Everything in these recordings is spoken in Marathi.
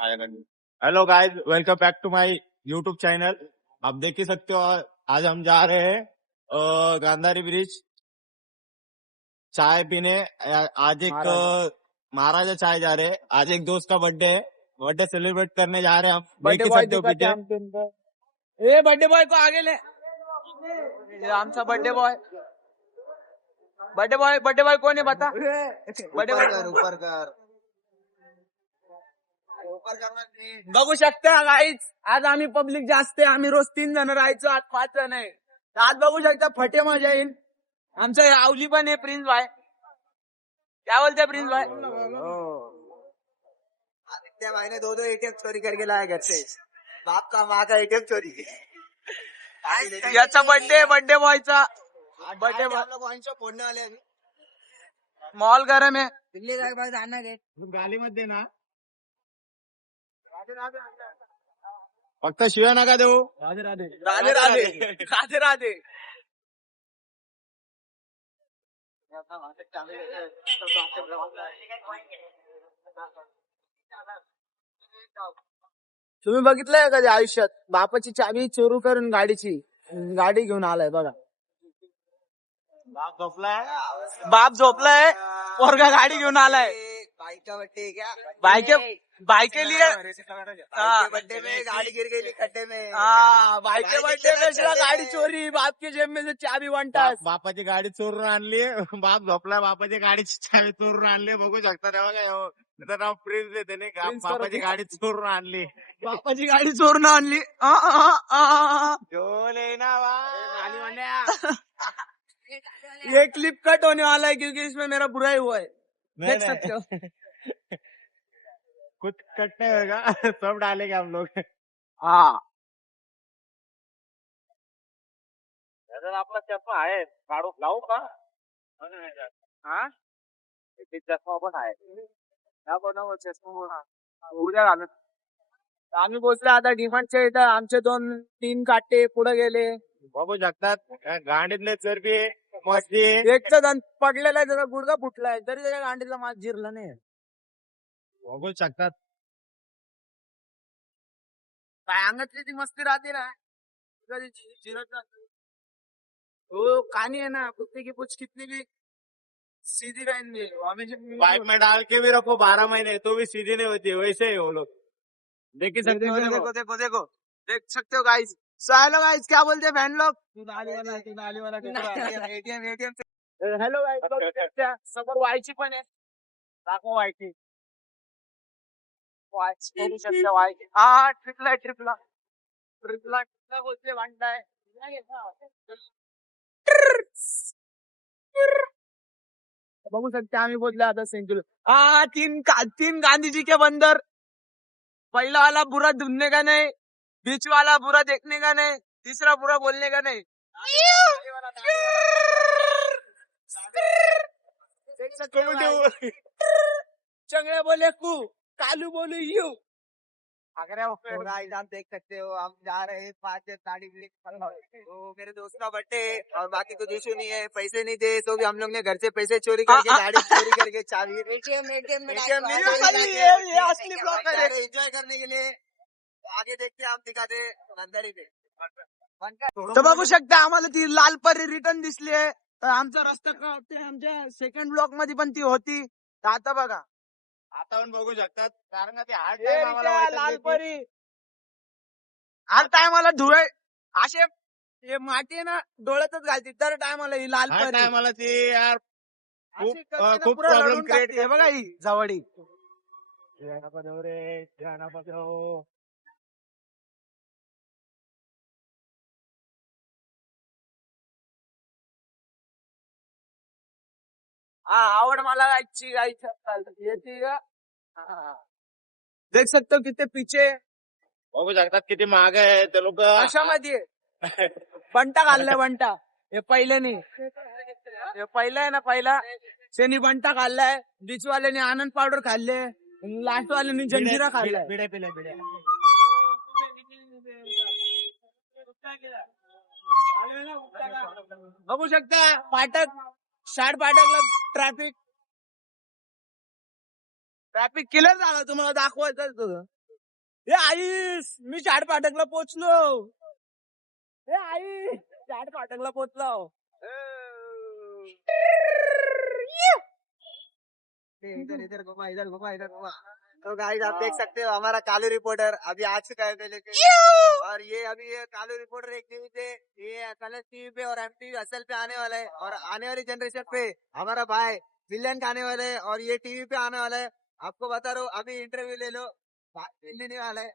Hello guys, welcome back to my YouTube channel. आप देख ही सकते हो, आज हम जा रहे हैं गांधारी ब्रिज चाय पीने। आज एक महाराजा चाय जा रहे हैं। आज एक दोस्त का बर्थडे है, बर्थडे सेलिब्रेट करने जा रहे हैं हम। देख ही सकते हो पीछे। ए बर्थडे बॉय को आगे ले, ये आमचा बर्थडे बॉय कोण आहे बता? बर्थडे बॉय ऊपर कर बघू शकता गाईज, आज आम्ही पब्लिक जास्त आहे. आम्ही रोज 3 जण राहायचो, आज 5 जण आहे. तर आज बघू शकता फटे मजा येईल. आमचा आवली पण आहे प्रिन्स भाई. क्या बोलते प्रिन्स भाई? आदित्य भाई ने 2 एटीएम चोरी करके लाया घर से. बाप का माँ का एटीएम चोरी. याचा बर्थडे बॉयचा बर्थडे हम लोग वाइन शॉप फोड़ने वाले हैं. मॉल गरम आहे. दिल्ली का भाई जाना है. गाली मत देना, फक्त शिव्या नका देऊ. राधे राधे राधे राधे राधे राधे. तुम्ही बघितलंय कधी आयुष्यात बापाची चावी चोरू करून गाडी घेऊन आलाय बघा. बाप झोपलाय, पोरगा गाडी घेऊन आलाय. बाइक का बर्थडे क्या? बाइक के लिए बर्थडे में गाड़ी गिर गई खड्डे में. बाइक के बर्थडे में सिर्फ गाडी चोरी, बाप की जेब में से चाबी वंटा. बापाची गाडी चोरून आणली. बाप झोपला, बापाची गाडीची चावी चोरून आणली. बघू शकता तेव्हा काय नाव प्रिन्स आहे त्याने. बापाची गाडी चोरून आणली. बापाची गाडी चोरून आणली. ये क्लिप कट होने वाला है क्योंकि इसमें मेरा बुरा ही हुआ है. देख सकते हो. कुछ कट नहीं होगा, सब डालेंगे हम लोग. हाँ आपला चष्मा आहे, काढू लावू का? हा चष्मा पण आहे. उद्या घालत. आम्ही पोचले आता डिमांडच्या इथं. आमचे 2-3 काटे पुढे गेले. बघू शकतात गाडीतले चरबी मस्ती. एक तर पडलेला आहे, त्याचा गुडघा फुटलाय, तरी त्याच्या गांडीला मात जिरला नाही. बघू शकतात. काय अंगातली ती मस्ती राहते ना, कधी जिरत नाही. वो कहानी है ना, कुत्ते की पूछ कितनी भी सीधी रहेंगे, हमेशा बाइक में डाल के भी रखो 12 महीने तो भी सीधी नहीं होती. वैसे ही वो लोग देख ही सकते हो. देखो देख सकते हो गाइस. सो हेलो गाइस, क्या बोलते हैं फैन लोग? एटीएम हेलो गाइस, समोर वायची पण आहे. दाखव वायची. करू शकता वाय. हा ट्रिपला बोलते वाटताय. बघू शकते आम्ही बोलले आता सेंचुरी. 3 गांधीजी के बंदर. पहला वाला बुरा ढूंढने का नहीं, बीच वाला बुरा देखने का नहीं, तीसरा बुरा बोलने का नहीं. चंगड़े बोले कू, कालू बोले यू. अगर आप देख सकते हो, हम जा रहे हैं 5 गाड़ी. तो मेरे दोस्त का बर्थडे और बाकी कुछ इशू नहीं है. पैसे नहीं थे तो भी हम लोग ने घर से पैसे चोरी करके गाड़ी चोरी करके चाबी एटीएम असली ब्लॉग है. एंजॉय करने के लिए आगे देखते हम दिखाते अंदर पे. तर बघू शकता आम्हाला ती लाल परी रिटर्न दिसली आहे. तर आमचा रस्ता कळते, आमच्या सेकंड ब्लॉक मध्ये पण ती होती. तर आता बघा, आता पण बघू शकतात, कारण का ते हार्ड लाल परी हर टायमाला धुळे असे हे माती आहे ना डोळ्यातच घालते. तर टायमाला ही लाल परी टायमाला ती यार खूप अशी करते ना, खूप पुरा प्रॉब्लेम लढून क्रिएट टाकते. हे बघा ही जवळी. हा आवड मला गायची येते का. देख सकते हो किती पिचे बघू शकतात किती महाग आहे ते लोक. कशामध्ये बंटा खाल्लाय. बंटा हे पहिल्याने, हे पहिला आहे ना, पहिला शेनी बंटा खाल्लाय, बीचवाल्याने आनंद पावडर खाल्ले, लास्ट वाल्याने जंजिरा खाल्लाय. बिड्या पिल्या बिड्या. बघू शकता फाटक, शाड फाटकला ट्रॅफिक क्लिअर झालं. तुम्हाला दाखवायचं ए आईस मी चाड फाटकला पोचलो. ए आई चाड फाटकला पोचलो. इधर इधर घुमा इधर घुमा इधर घुमा. तो गाइस आप देख सकते हो हमारा कालू रिपोर्टर अभी आज से गए थे लेके. और ये अभी ये कालू रिपोर्टर एक टीवी पे, ये कलर्स टीवी पे और एमटीवी असल पे आने वाला है. और आने वाली जनरेशन पे हमारा भाई विलन का आने वाला है और ये टीवी पे आने वाला है. आपको बता रहा हूँ अभी इंटरव्यू ले लो, मिलने वाला है.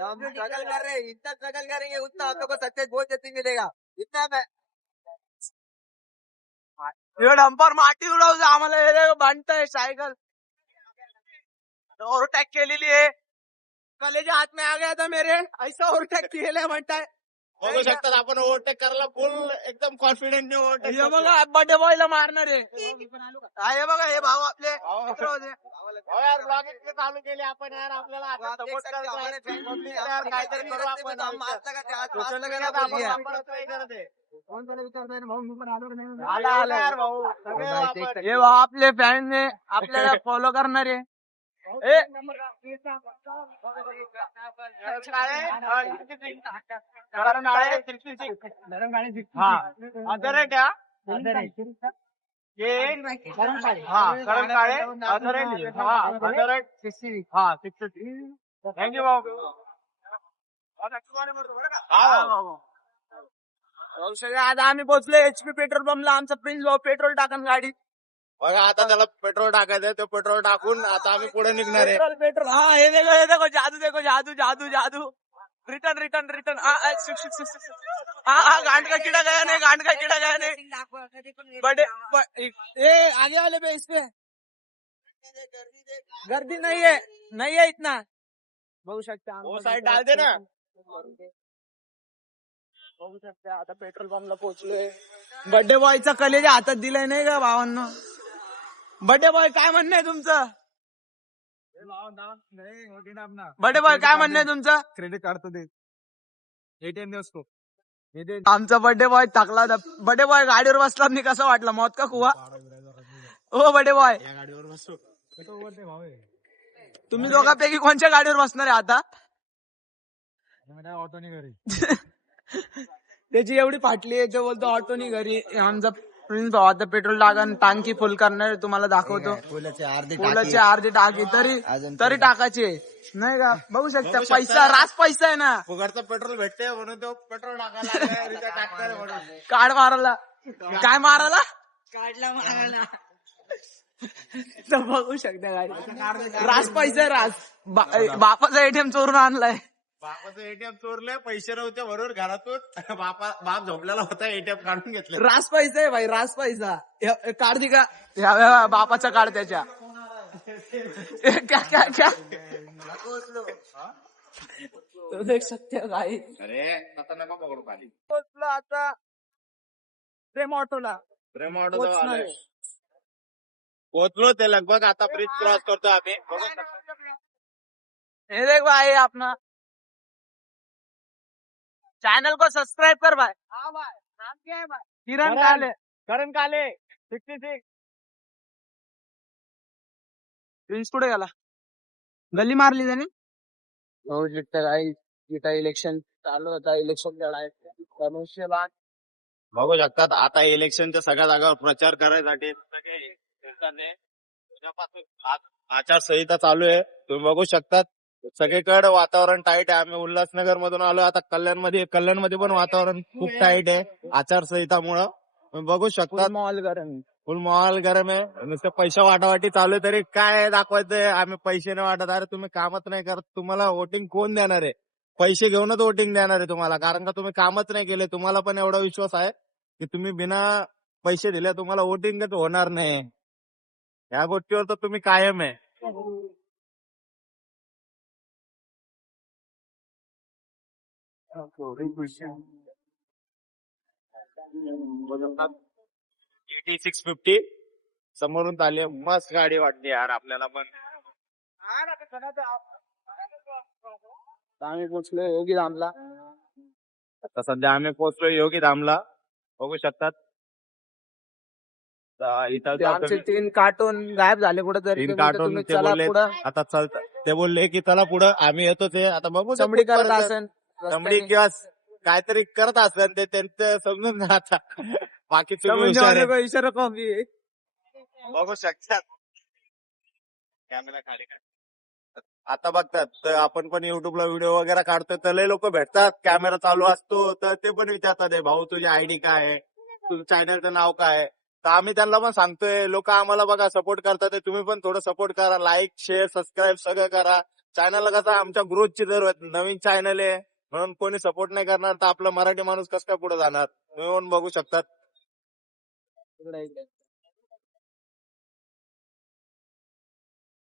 हम स्ट्रगल कर रहे हैं, इतना स्ट्रगल करेंगे उतना हम लोग को सक्सेस बहुत जल्दी मिलेगा. इतना मैं डंपर माती उडवतो आम्हाला हे बांधताय सायकल ओव्हरटॅक केलेली आहे. कलेच्या हात में आ गया था मेरे ऐसा ओव्हरटॅक केलं म्हणताय. बघू शकतात आपण ओव्हरटेक करायला फुल एकदम कॉन्फिडेंटने ओव्हरटेक. हे बघा बर्थडे बॉयला मारणार आहे. हा, हे बघा हे भाऊ आपले मित्र होते. यार ब्लॉग इतके चालू केले आपण यार, आपल्याला आता आप देख सपोर्ट सकते हो हमारे करायचा फैन आहे. यार काहीतरी करू आपण. हम मारता का त्यात सोशल मीडियात आपण वापरत नाही करत आहे. कौन सा विचारता है भाऊ मी पण आलो का नाही. आला यार भाऊ सगळे गाइस आपण. देख सकते हे भाऊ आपले फॅन ने आपल्याला फॉलो करणारे. ए थँक्यू भाऊ. आता आम्ही पोहोचलो HP पेट्रोल पंपला. आमचा प्रिन्स भाऊ पेट्रोल टाकन गाडी. बघा आता त्याला पेट्रोल टाकायचंय, तो पेट्रोल टाकून आता आम्ही पुढे निघणार आहे. पेट्रोल पेट्रोल हा हे देखो जादू देखो जादू जादू जादू. Return return return. हाँ गांड का कीड़ा गया नहीं, गांड का कीड़ा गया नहीं. बड़े ए आगे वाले पे इस पे गर्दी नहीं है इतना. बघू शकता वो साइड डाल दे ना. बघू शकता आता पेट्रोल पंपला पोहोचलोय. बर्थडे बॉयचा कलेच्या हातात दिलाय नाही का भावांनो. बर्थडे बॉय काय म्हणणं आहे तुमचं. बर्थडे बॉय काय म्हणणं आहे तुमचं. क्रेडिट कार्ड तो दे, एटीएम दे उसको. आमचा बर्थडे बॉय थकला होता. बर्थडे बॉय गाडीवर बसला मी कसं वाटलं मौत का कुवा. हो बर्थडे बॉय या गाडीवर बसू. तुम्ही दोघांपैकी कोणत्या गाडीवर बसणार आहे आता. ऑटो नाही घरी. त्याची एवढी फाटली आहे तो बोलतो ऑटोनी घरी. आमचा प्रिन्स भाऊ आता पेट्रोल टाकन टांकी फुल करणार तुम्हाला दाखवतो. फुलाची अर्धी टाकी तरी टाकायची नाही का. बघू शकता पैसा रास पैसा आहे ना. फुगारचं पेट्रोल भेटते म्हणून तो पेट्रोल टाकायला लागलाय, रिचार्ज टाकतोय म्हणून. कार्ड मारायला काय मारायला काढला मारायला. तर बघू शकता गाडी रास पैसा आहे रास. बापाचा ATM चोरून आणलाय. बापाचं एटीएम चोरले, पैसे नव्हते बरोबर घरातून. बाप झोपलेला होता, एटीएम काढून घेतलं. रास पैसा आहे भाई रास पैसा. कार्ड दि का या बापाचा कार्ड त्याच्या. क्या क्या क्या तो देख सकते हो गाई. अरे आता नका पकडू खाली. पोचलो आता प्रेम ऑटोला. प्रेम ऑटो पोचणार आहे. पोहोचलो ते लगभग आता ब्रिज क्रॉस करतो आम्ही. हे देख भाई अपना चैनल को सब्सक्राइब कर भाई. हाँ भाई नाम क्या है भाई. किरण काले. करण काले 66. प्रिन्स कुठे गेला. गल्ली मारली त्याने. हो जिथं काही जिथं इलेक्शन चालू होता इलेक्शन लढायचं. बघू शकतात आता इलेक्शनच्या सगळ्या जागावर प्रचार करायसाठी सगळे आचारसंहिता चालू आहे. तुम्ही बघू शकतात सगळीकडे वातावरण टाईट आहे. आम्ही उल्हासनगर मधून आलो. आता कल्याणमध्ये पण वातावरण खूप टाईट आहे आचारसंहितामुळं. तुम्ही बघू शकतात मॉल गरम. फुल माहोल गरम आहे. नुसतं पैसा वाटावाटी चालू आहे, तरी काय दाखवायचंय आम्ही पैसे नाही वाटत. अरे तुम्ही कामच नाही करत, तुम्हाला वोटिंग कोण देणार आहे. पैसे घेऊनच वोटिंग देणार आहे तुम्हाला, कारण का तुम्ही कामच नाही केले. तुम्हाला पण एवढा विश्वास आहे की तुम्ही बिना पैसे दिले तुम्हाला वोटिंगच होणार नाही. या गोष्टीवर तर तुम्ही कायम आहे. ET650 समोरून आली, मस्त गाडी वाटली यार आपल्याला पण. आम्ही पोचलो योगी धामला. आता सध्या आम्ही पोहोचलो योगी धामला. बघू शकतात इथं आमचे 3 कार्टून गायब झाले कुठेतरी. 3 कार्टून ते चला बोलले पुढं. आता चलत ते बोलले की चला पुढं आम्ही येतो ते आता बघू ते चमडी करत कुठपर्यंत. असेल चमडी रस्त्याने. किंवा काहीतरी करत असेल ते त्यांचं समजून जा आता. बाकी तुम्ही चमंडी हुशार वाले आहे. को इशारा कॉफी है. बघू शकतात कॅमेरा खाली काढ. आता बघतात तर आपण पण युट्यूबला व्हिडिओ वगैरे काढतो तर लय लोक भेटतात कॅमेरा चालू असतो तर ते पण विचारतात "ए भाऊ तुझी आयडी काय आहे तुझं चॅनलचं नाव काय आहे तर आम्ही त्यांना पण सांगतोय लोक आम्हाला बघा सपोर्ट करतात तुम्ही पण थोडं सपोर्ट करा लाईक शेअर सबस्क्राईब सगळं करा चॅनलला कसं आमच्या ग्रोथची जरूरत नवीन चॅनल आहे म्हणून कोणी सपोर्ट नाही करणार तर आपला मराठी माणूस कसं काय पुढे जाणार तुम्ही पण बघू शकतात.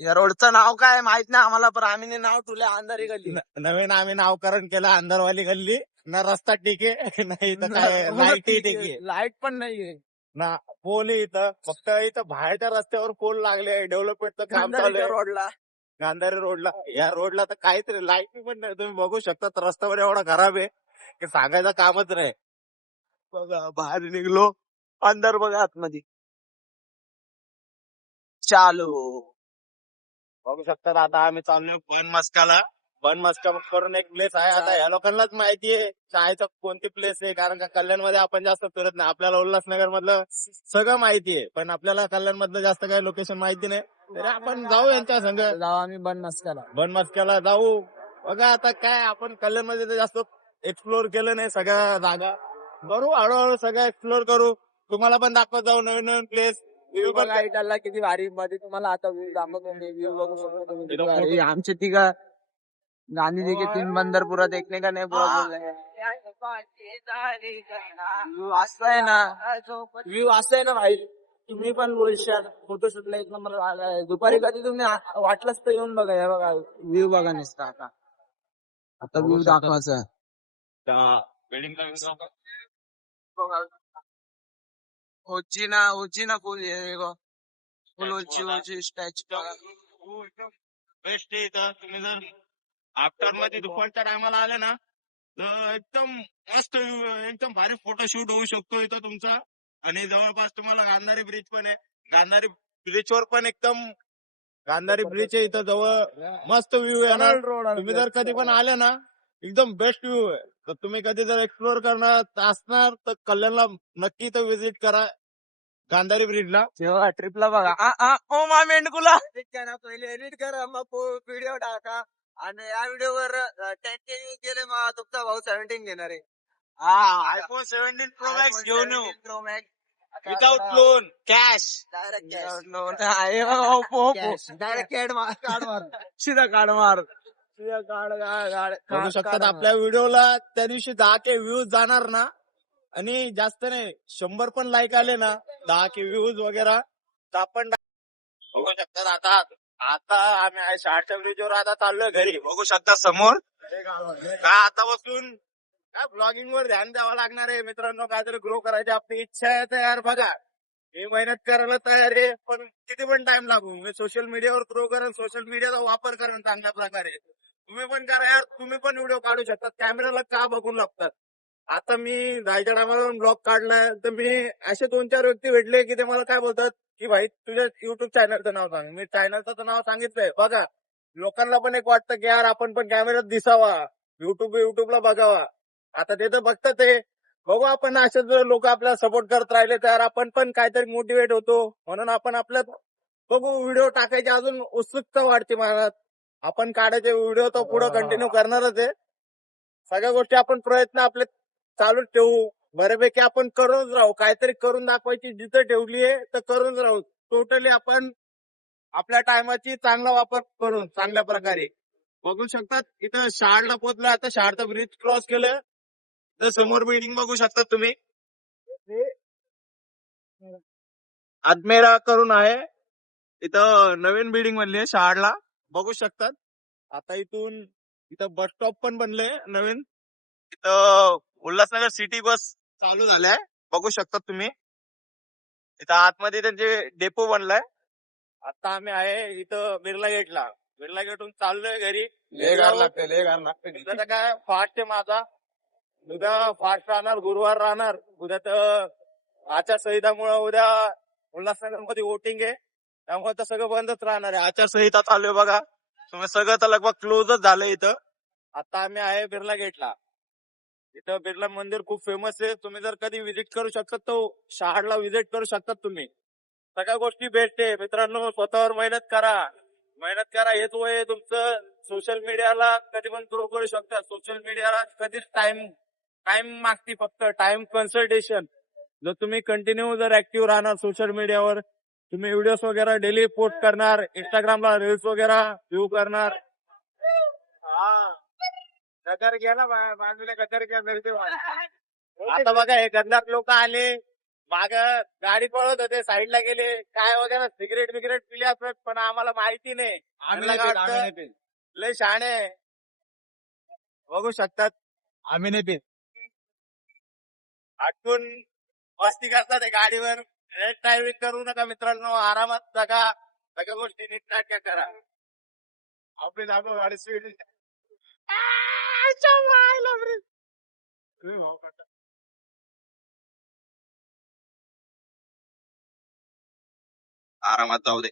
या रोडचं नाव काय माहित नाही आम्हाला पण आम्ही नाव ठेवलं अंधारी गल्ली. नवीन आम्ही नावकरण केलं अंदरवाली गल्ली ना रस्ता टिके नाही तर काय लाईट टिके लाईट पण नाहीये. ना पोल आहे इथं फक्त इथं बाहेरच्या रस्त्यावर पोल लागले डेव्हलपमेंटचं काम चालू अंधारीच्या आहे रोडला गांधारी रोडला या रोडला तर काहीतरी लाईट पण नाही तुम्ही बघू शकता तर रस्त्यावर एवढा खराब आहे की सांगायचं कामच नाही. बघा बाहेर निघलो अंदर बघा आतमध्ये चालू. बघू शकतात आता आम्ही चाललोय बन मस्का करून एक प्लेस आहे आता या लोकांनाच माहिती आहे चायचं कोणती प्लेस आहे कारण का कल्याणमध्ये आपण जास्त फिरत नाही आपल्याला उल्हासनगर मधलं सगळं माहिती आहे पण आपल्याला कल्याण मधलं जास्त काही लोकेशन माहिती नाही तरी आपण जाऊ यांच्या संग जाऊ आम्ही बन नसकाला. बन मस्क्याला जाऊ. बघा आता काय आपण कल्याण मध्ये तर जास्त एक्सप्लोर केलं नाही सगळ्या जागा करू हळूहळू सगळं एक्सप्लोर करू तुम्हाला पण दाखवत जाऊ नवीन नवीन प्लेस व्ह्यू बघा इटाला किती भारी मध्ये तुम्हाला आता व्ह्यू दाखवतो व्ह्यू बघू शकतो तुम्ही किती इथं भारी. photo- आमचे तिघा गांधी जी के 3 बंदर पूरा देखने का नहीं पूरा बोल रहे हैं. व्ह्यू असं आहे ना व्ह्यू असं आहे ना भाई तुम्ही पण बोलशाल फोटोशूटला एक नंबर आलाय दुपारी कधी तुम्ही वाटलंच तर येऊन बघा हे बघा व्ह्यू बघा नुसता आता बघू व्ह्यू शकता. दाखवायचा बिल्डिंगला ओची ना फुल फुल ओची स्टॅच्यू बेस्ट आहे इथं तुम्ही जर आफ्टर मध्ये दुपारच्या टायमाला आले ना तर एकदम मस्त view आहे, एकदम भारी फोटोशूट होऊ शकतो इथं तुमचा आणि जवळपास तुम्हाला गांधारी ब्रिज पण आहे गांधारी ब्रिज वर पण एकदम गांधारी ब्रिज आहे इथं जवळ मस्त व्ह्यू येणार तुम्ही जर कधी पण आले ना एकदम बेस्ट व्ह्यू आहे तर तुम्ही कधी जर एक्सप्लोर करणार असणार तर कल्याणला नक्की इथं व्हिजिट करा गांधारी ब्रिजला. जेव्हा ट्रिपला बघा ओ मा मेंढकुला पहिले एडिट करा मग व्हिडिओ टाका आणि या व्हिडिओवर 10K गेले मग तुमचा भाऊ 17 घेणार आहे. आयफोन 17 प्रो मॅक्स घेऊन येऊ Pro Max. Without loan cash. Direct cash direct card मार सीधा काढ मार सीधा काढ बघू शकतात आपल्या व्हिडिओला त्या दिवशी 10K व्ह्यूज जाणार ना आणि जास्त नाही 100 पण लाईक आले ना 10K व्ह्यूज वगैरे तर आपण बघू शकतात आता आता आम्ही आहे शहाटच्या ब्रिजवर आता चाललोय घरी बघू शकता समोर का आता बसून काय ब्लॉगिंग वर ध्यान द्यावं लागणार आहे मित्रांनो काहीतरी ग्रो करायची आपली इच्छा आहे तर यार बघा मी मेहनत करायला तयार आहे पण किती पण टाइम लागू मी सोशल मीडियावर ग्रो करेन सोशल मीडियाचा वापर करेन चांगल्या प्रकारे तुम्ही पण करा यार तुम्ही पण व्हिडिओ काढू शकतात कॅमेराला का बघून लागतात. आता मी जायच्या टायमाला ब्लॉग काढलाय तर मी असे 2-4 व्यक्ती भेटले की ते मला काय बोलतात की भाई तुझ्या युट्यूब चॅनलचं नाव सांग मी चॅनलचं नाव सांगितलंय बघा लोकांना पण एक वाटतं की यार आपण पण कॅमेऱ्यात दिसावा युट्यूबला बघावा आता ते तर बघतात ते बघू आपण असेच लोक आपल्याला सपोर्ट करत राहिले तर आपण पण काहीतरी मोटिवेट होतो म्हणून आपण आपल्यात बघू व्हिडिओ टाकायची अजून उत्सुकता वाढते मनात आपण काढायचे व्हिडिओ तर पुढे कंटिन्यू करणारच आहे सगळ्या गोष्टी आपण प्रयत्न आपले चालूच ठेवू बऱ्यापैकी आपण करूनच राहू काहीतरी करून दाखवायची जिथं ठेवली आहे तर करूनच राहू टोटली आपण आपल्या टायमाची चांगला वापर करून चांगल्या प्रकारे बघू शकतात इथं शहाडला पोहोचलं आता शहाडचा ब्रिज क्रॉस केलं तर समोर बिल्डिंग बघू शकतात तुम्ही अजमेरा करून आहे इथं नवीन बिल्डिंग बनली आहे शहाडला बघू शकतात आता इथं बस स्टॉप पण बनले नवीन इथं उल्हासनगर सिटी बस चालू झालाय बघू शकतात तुम्ही इथं आतमध्ये त्यांचे डेपो बनलाय आता आम्ही आहे इथं बिर्ला गेटहून चाललोय घरी उद्या काय फास्ट आहे माझा उद्या फास्ट राहणार गुरुवार राहणार उद्या तर आचारसंहितामुळे उद्या उल्हासनगर मध्ये वोटिंग आहे त्यामुळे तर सगळं बंदच राहणार आहे आचारसंहिता चालू आहे बघा तुम्ही सगळं तर लगभग क्लोजच झालं इथं. आता आम्ही आहे बिर्ला गेटला. इथं बिर्ला मंदिर खूप फेमस आहे. तुम्ही जर कधी व्हिजिट करू शकतात तो शहाडला व्हिजिट करू शकतात तुम्ही. सगळ्या गोष्टी बेस्ट आहे मित्रांनो. स्वतःवर मेहनत करा. मेहनत करा. हेच वय आहे तुमचं. सोशल मीडियाला कधी पण ग्रो करू शकता. सोशल मीडियाला कधीच टाइम मागती फक्त टाइम कन्सल्टेशन. जर तुम्ही कंटिन्यू जर ऍक्टिव्ह राहणार सोशल मीडियावर, तुम्ही व्हिडिओज वगैरे डेली पोस्ट करणार, इंस्टाग्रामला रील्स वगैरे व्ह्यू करणार. गदर घ्या ना बाजूला गदर घ्या. आता बघा हे गद्दार लोक आले माग गाडी पळवत होते साईडला गेले काय वगैरे सिगरेट बिगरेट पिले असत पण आम्हाला माहिती नाही. आम्हाला काय वाटतं, लय शहाणे बघू शकतात. आम्ही नाही पेत. आटून मस्ती करतात हे गाडीवर. रेड ड्रायव्हिंग करू नका मित्रांनो. आरामात जगा. सगळ्या गोष्टी नीटनाटक्या करा. आपली दाबो गाडी स्पीड आरामात जाऊ दे.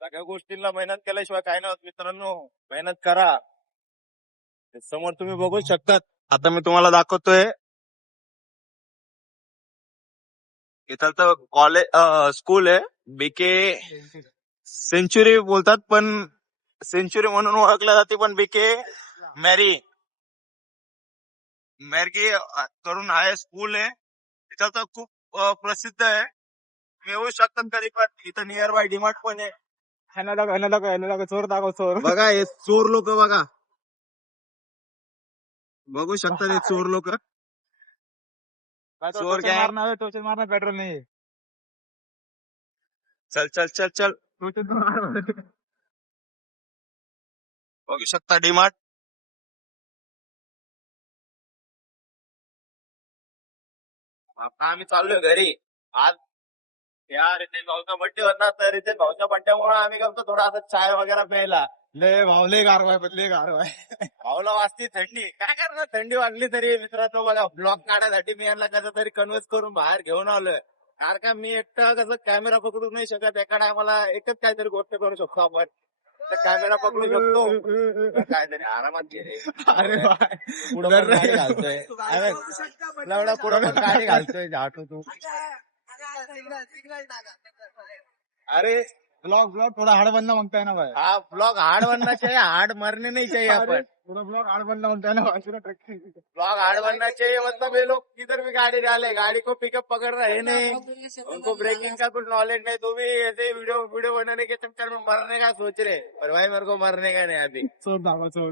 सगळ्या गोष्टींना मेहनत केल्याशिवाय काय नाही होत मित्रांनो. मेहनत करा. समोर तुम्ही बघू शकतात. आता मी तुम्हाला दाखवतोय. इथं तर कॉलेज स्कूल आहे. बीके सेंचुरी बोलतात पण सेंचुरी म्हणून ओळखल्या जाते पण बीके मॅरी करून आहे स्कूल आहे. इथं तर खूप प्रसिद्ध आहे. तुम्ही येऊ शकतात कधी पण. इथं नियर बाय डीमार्ट पण आहे. ह्याला दाखव चोर दाखव चोर. बघा हे चोर लोक बघा. बघू शकतात हे चोर लोक. चोर गॅंग. टोचन मारणार पेट्रोल नाही. चल चल चल चल. बघू शकता डीमार्ट. आता आम्ही चाललोय घरी. आज या रितेश भाऊचा बड्डे होता तर रितेश भाऊच्या बड्डेमुळे आम्ही करतो थोडा आता चाय वगैरे प्यायला. लय भाव लय गारवाय बदले गारवाय. भाऊला वाजती थंडी. काय करणार थंडी वाजली तरी मित्रांनो बघा ब्लॉग काढण्यासाठी मी यांना कसं तरी कन्व्हिन्स करून बाहेर घेऊन आलोय. कारण का मी एकटं कसं कॅमेरा पकडू नाही शकत. एका टायमाला एकच काहीतरी गोष्ट करू शकतो आपण. कॅमेरा पकडू शकतो काहीतरी आरामात घे. अरे पुढं पण गाडी घालतोय. अरे एवढा पुढं पण गाडी घालतोय झाटू तू. अरे ब्लॉग थोड़ा हार्ड बनना मांगता है ना भाई. हाँ ब्लॉग हार्ड बनना चाहिए. हार्ड मरने नहीं चाहिए अपन. थोड़ा ब्लॉग हार्ड बनना मांगता है ना भाई. ब्लॉग हार्ड बनना चाहिए मतलब ये लोग किधर भी गाड़ी डाले गाड़ी को पिकअप पकड़ रहे नहीं. उनको ब्रेकिंग का कुछ नॉलेज नहीं. तो भी ऐसे वीडियो बनाने के चक्कर में मरने का सोच रहे. पर भाई मेरे को मरने का नहीं अभी. चोर दाखव चोर.